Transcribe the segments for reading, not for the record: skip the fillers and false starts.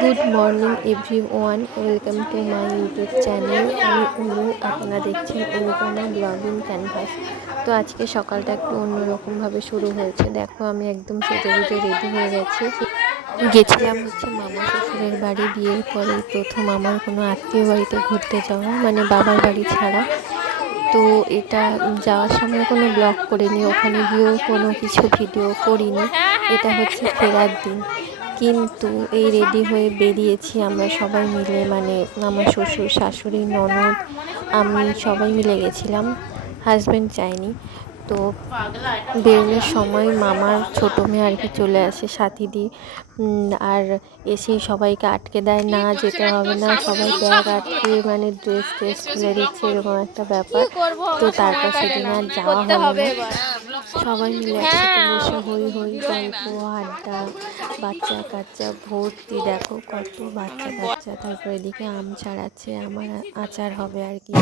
Good morning everyone, welcome to my YouTube channel. আমি অনু, আপনারা দেখছেন অনুপমা ব্লগিং ক্যানভাস। তো আজকে সকালটা একটু অন্যরকমভাবে শুরু হয়েছে। দেখো আমি একদম সেজে গুজে রেডি হয়ে গেছি। গেছিলাম হচ্ছে মামা শ্বশুরের বাড়ি। বিয়ের পরে প্রথম আমার কোনো আত্মীয় বাড়িতে ঘুরতে যাওয়া, মানে বাবার বাড়ি ছাড়া। তো এটা যাওয়ার সময় কোনো ব্লগ করিনি, ওখানে গিয়েও কোনো কিছু ভিডিও করিনি। এটা হচ্ছে ফেরার দিন। কিন্তু এই রেডি হয়ে বেরিয়েছি আমরা সবাই মিলে, মানে আমার শ্বশুর শাশুড়ি ননদ আমি সবাই মিলে গেছিলাম, হাজব্যান্ড যায়নি। তো বেরোনোর সময় মামার ছোটো মেয়ে আর কি চলে আসে সাথীদি, আর এসেই সবাইকে আটকে দেয়, না যেতে হবে না, সবাই ব্যাগ আটকে মানে ড্রেস ট্রেস খুলে দিচ্ছে, এরকম একটা ব্যাপার। তো তারপর সেদিন আর যাওয়া হলো না। সবাই মিলে একসাথে বসে হই হই গল্প আড্ডা, বাচ্চা কাচ্চা ভর্তি, দেখো কত বাচ্চা কাচ্চা। তারপর এদিকে আম ছাড়াচ্ছে, আমার আচার হবে আর কি।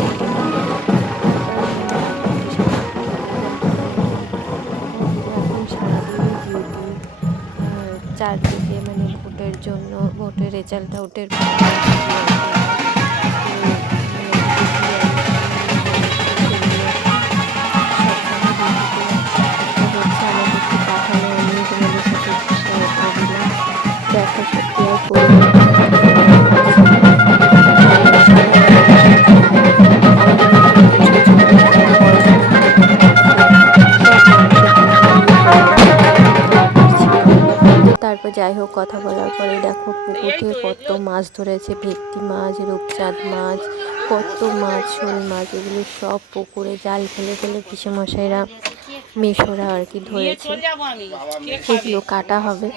এখন সারাদিনই ডিউটি, চারদিকে মানে ভোটের জন্য, ভোটের রেজাল্ট আউটের দেখা সত্যি আর তারপর যাই হোক, কথা বলার পরে দেখো পুকুরে কত মাছ ধরেছে, ভেটকি মাছ, রূপচাঁদ মাছ, কত মাছ, শোল মাছ, এগুলো সব পুকুরে জাল ফেলে ফেলে পিসেমশাইরা মেশোরা আর কি ধরেছে। এগুলো কাটা হবে,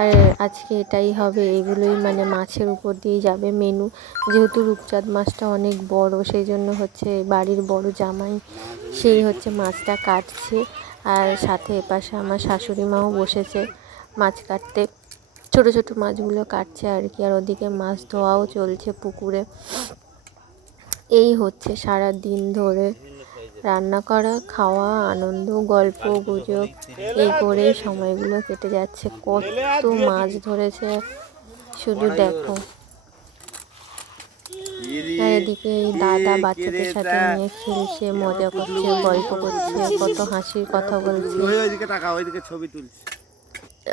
আর আজকে এটাই হবে, এগুলোই মানে মাছের উপর দিয়ে যাবে মেনু। যেহেতু রূপচাঁদ মাছটা অনেক বড়, সেই জন্য হচ্ছে বাড়ির বড় জামাই সেই হচ্ছে মাছটা কাটছে, আর সাথে এপাশে আমার শাশুড়ি মাও বসেছে মাছ কাটতে, ছোট ছোট মাছগুলো কাটছে আর কি। আর ওদিকে মাছ ধোয়াও চলছে পুকুরে। এই হচ্ছে সারা দিন ধরে রান্না করা, খাওয়া, আনন্দ, গল্প গুজব, এই করেই সময়গুলো কেটে যাচ্ছে। কত মাছ ধরেছে শুধু দেখো। আর এদিকে এই দাদা বাচ্চাদের সাথে নিয়ে খেলছে, মজা করছে, গল্প করছে, কত হাসির কথা বলছে।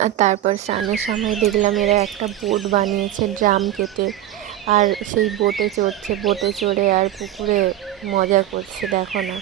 আর তারপর স্নানের সময় দেখলাম এরা একটা বোট বানিয়েছে ড্রাম কেটে, আর সেই বোটে চড়ছে, বোটে চড়ে আর পুকুরে মজা করছে, দেখো না।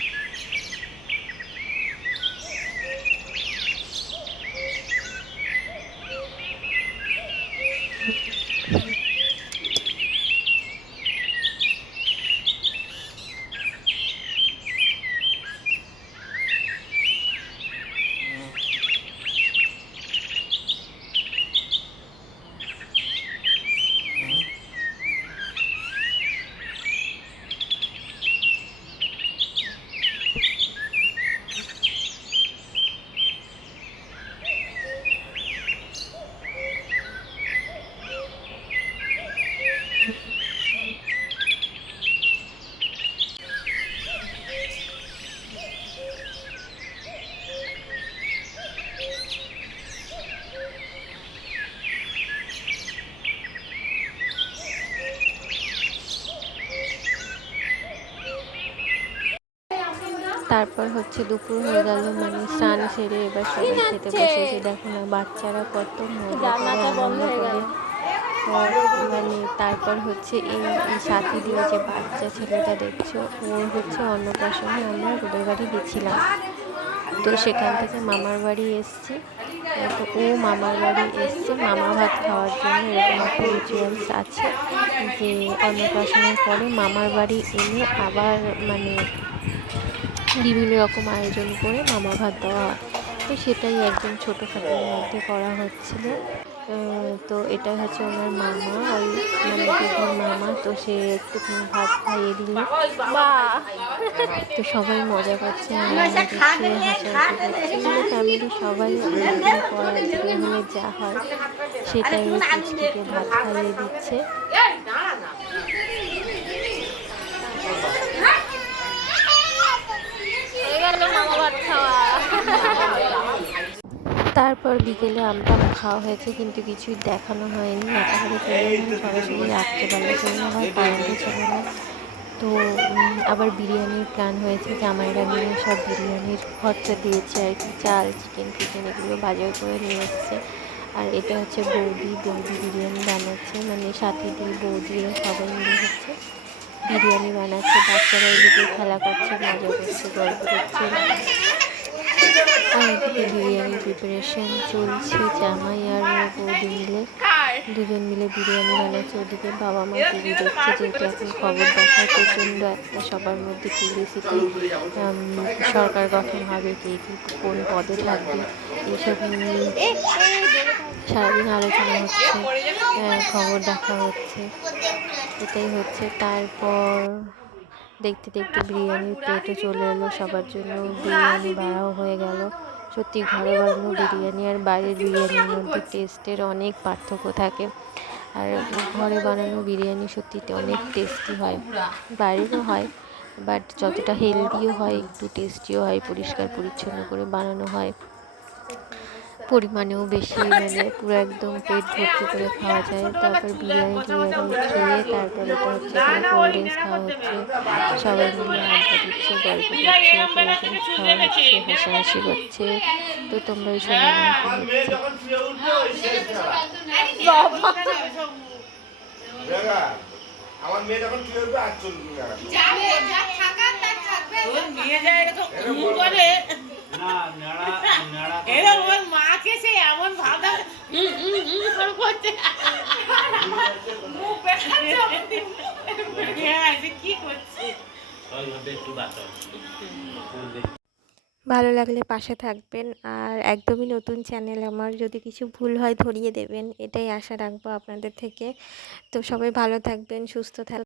তারপর হচ্ছে দুপুর হয়ে গেল, মানে স্নান সেরে এবার সবাই খেতে বসেছে। দেখো না বাচ্চারা কত মজা করে আনন্দ করে। মানে তারপর হচ্ছে এই সাথী দিয়ে যে বাচ্চা ছেলেটা দেখছো, ওর হচ্ছে অন্নপ্রাশনে আমরা ওদের বাড়ি গেছিলাম। তো সেখান থেকে মামার বাড়ি এসছি। তো ও মামার বাড়ি এসছে মামা ভাত খাওয়ার জন্য। এরকম একটা রিচুয়ালস আছে যে অন্নপ্রাশনের পরে মামার বাড়ি এনে আবার মানে বিভিন্ন রকম আয়োজন করে মামা ভাত দেওয়া হয়। তো সেটাই একদম ছোটোখাটোর মধ্যে করা হচ্ছিল। তো এটা হচ্ছে ওনার মামা, ওই মানে দিদির মামা। তো সে একটুখানি ভাত খাইয়ে দিল, তো সবাই মজা করছে, আনন্দ করছে, হাসাহাসি করছে। মানে ফ্যামিলি সবাই পর বিয়ে হলে যা হয় সেটাই পুচকিকে ভাত খাইয়ে দিচ্ছে। তারপর বিকেলে আমটাম খাওয়া হয়েছে, কিন্তু কিছুই দেখানো হয়নি। একেবারে চলে গেলাম সরাসরি রাত্রেবেলা, চলে আবার কারেন্টও ছিল না। তো আবার বিরিয়ানির প্ল্যান হয়েছে, জামাইরা মিলে সব বিরিয়ানির খরচা দিয়েছে আর কি। চাল, চিকেন ফিকেন এগুলো বাজার করে নিয়ে এসছে। আর এটা হচ্ছে বৌদি বিরিয়ানি বানাচ্ছে, মানে সাথী দি, বৌদি এরা সবাই মিলে হচ্ছে বিরিয়ানি বানাচ্ছে। বাচ্চারা এদিকে খেলা করছে, মজা করছে, গল্প করছে। আর এদিকে বিরিয়ানির প্রিপারেশন চলছে। জামাই আর বৌদি মিলে দুজন মিলে বিরিয়ানি বানাচ্ছে। ওদিকে বাবা মা টিভি দেখছে, যেহেতু এখন খবর দেখায় প্রচণ্ড একটা সবার মধ্যে কিউরিয়াসিটি, সরকার গঠন হবে, কে কী কোন পদে থাকবে, এইসব নিয়ে সারাদিন আলোচনা হচ্ছে, খবর দেখা হচ্ছে, এটাই হচ্ছে। তারপর দেখতে দেখতে বিরিয়ানির প্লেটও চলে এলো সবার জন্য। বিরিয়ানি বাড়াও হয়ে গেল। সত্যি ঘরে বানানো বিরিয়ানি আর বাইরের বিরিয়ানির মধ্যে টেস্টের অনেক পার্থক্য থাকে। আর ঘরে বানানো বিরিয়ানি সত্যি অনেক টেস্টি হয়, বাইরেরও হয়, বাট যতটা হেলদিও হয়, একটু টেস্টিও হয়, পরিষ্কার পরিচ্ছন্ন করে বানানো হয়, পরিমাণেও বেশি, মানে পুরো একদম পেট ভর্তি করে খাওয়া যায়। তারপর বিরিয়ানি খেয়ে তারপর এটা হচ্ছে এখানে কোল্ড ড্রিঙ্কস খাওয়া হচ্ছে, সবাই মিলে আড্ডা দিচ্ছে, গল্প করছে, কোল্ড ড্রিঙ্কস খাওয়া হচ্ছে, হাসাহাসি করছে। তো তোমরাই শোনো না আমার মেয়ে যখন কি করবে আর চলবে মাকে সে এমন ভাবনা কি করছে। ভালো লাগলে পাশে থাকবেন, আর একদমই নতুন চ্যানেল আমার, যদি কিছু ভুল হয় ধরিয়ে দেবেন, এটাই আশা রাখবো আপনাদের থেকে। তো সবাই ভালো থাকবেন, সুস্থ থাকবেন।